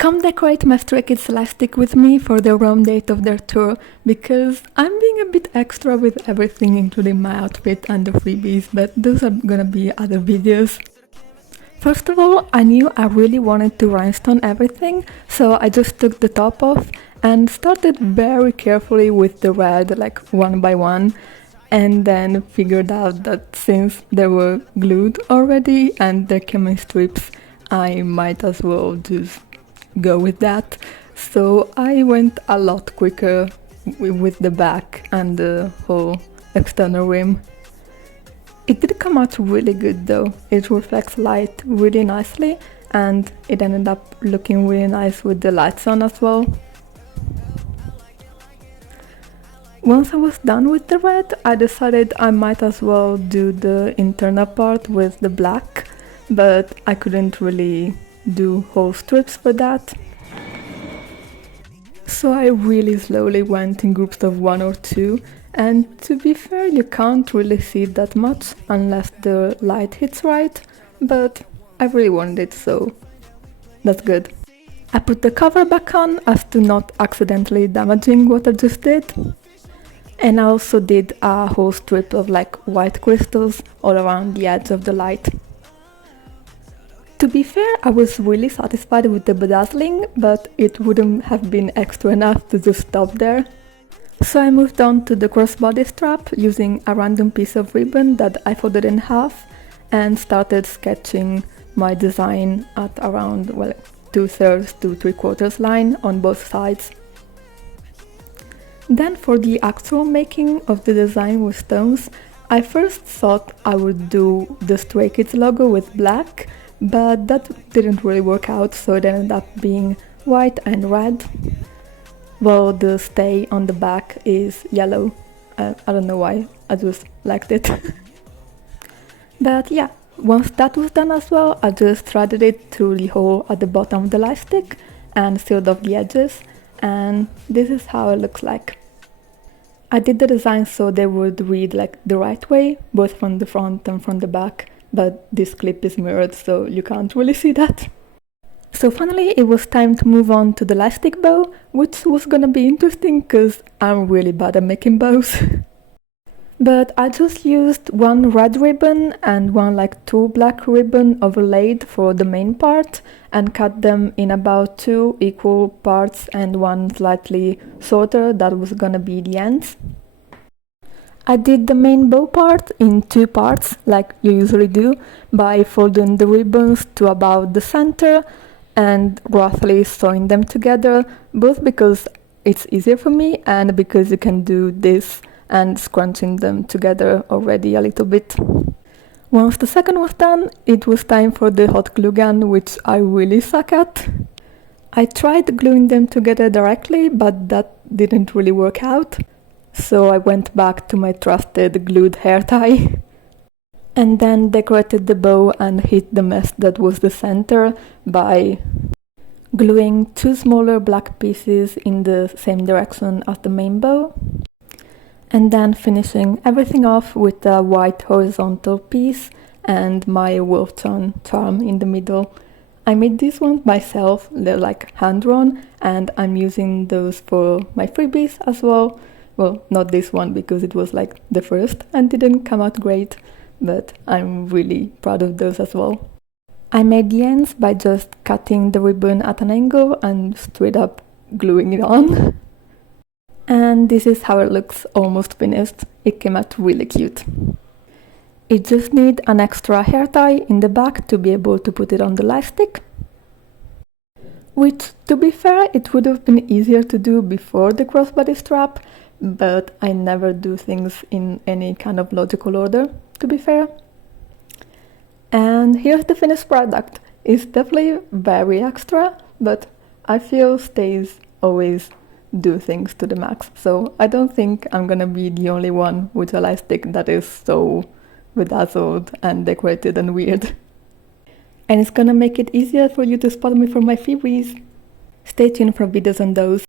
Come decorate my Straykids lightstick with me for the Rome date of their tour, because I'm being a bit extra with everything, including my outfit and the freebies, but those are gonna be other videos. First of all, I knew I really wanted to rhinestone everything, so I just took the top off and started very carefully with the red, like one by one, and then figured out that since they were glued already and they came in strips, I might as well just go with that. So I went a lot quicker with the back and the whole external rim. It did come out really good though. It reflects light really nicely and it ended up looking really nice with the lights on as well. Once I was done with the red, I decided I might as well do the internal part with the black, but I couldn't really do whole strips for that. So I really slowly went in groups of 1 or 2, and to be fair, you can't really see it that much unless the light hits right, but I really wanted it, so that's good. I put the cover back on as to not accidentally damaging what I just did. And I also did a whole strip of like white crystals all around the edge of the light. To be fair, I was really satisfied with the bedazzling, but it wouldn't have been extra enough to just stop there. So I moved on to the crossbody strap using a random piece of ribbon that I folded in half and started sketching my design at around, well, 2/3 to 3/4 line on both sides. Then for the actual making of the design with stones, I first thought I would do the Straykids logo with black, but that didn't really work out, so it ended up being white and red. Well, the stay on the back is yellow. I don't know why, I just liked it. But yeah, once that was done as well, I just threaded it through the hole at the bottom of the lightstick and sealed off the edges, and this is how it looks like. I did the design so they would read like the right way, both from the front and from the back, but this clip is mirrored, so you can't really see that. So finally it was time to move on to the lightstick bow, which was gonna be interesting because I'm really bad at making bows. But I just used one red ribbon and one like 2 black ribbon overlaid for the main part and cut them in about 2 equal parts and one slightly shorter that was gonna be the ends. I did the main bow part in 2 parts, like you usually do, by folding the ribbons to about the center and roughly sewing them together, both because it's easier for me and because you can do this and scrunching them together already a little bit. Once the second was done, it was time for the hot glue gun, which I really suck at. I tried gluing them together directly, but that didn't really work out. So I went back to my trusted glued hair tie and then decorated the bow and hid the mess that was the center by gluing 2 smaller black pieces in the same direction as the main bow, and then finishing everything off with a white horizontal piece and my wolf charm in the middle. I made these ones myself, they're like hand-drawn, and I'm using those for my freebies as well. Well, not this one because it was like the first and didn't come out great, but I'm really proud of those as well. I made the ends by just cutting the ribbon at an angle and straight up gluing it on. And this is how it looks almost finished. It came out really cute. It just needs an extra hair tie in the back to be able to put it on the lightstick. Which, to be fair, it would have been easier to do before the crossbody strap, but I never do things in any kind of logical order, to be fair. And here's the finished product. It's definitely very extra, but I feel stays always do things to the max, so I don't think I'm gonna be the only one with a lightstick that is so bedazzled and decorated and weird. And it's gonna make it easier for you to spot me from my freebies. Stay tuned for videos on those.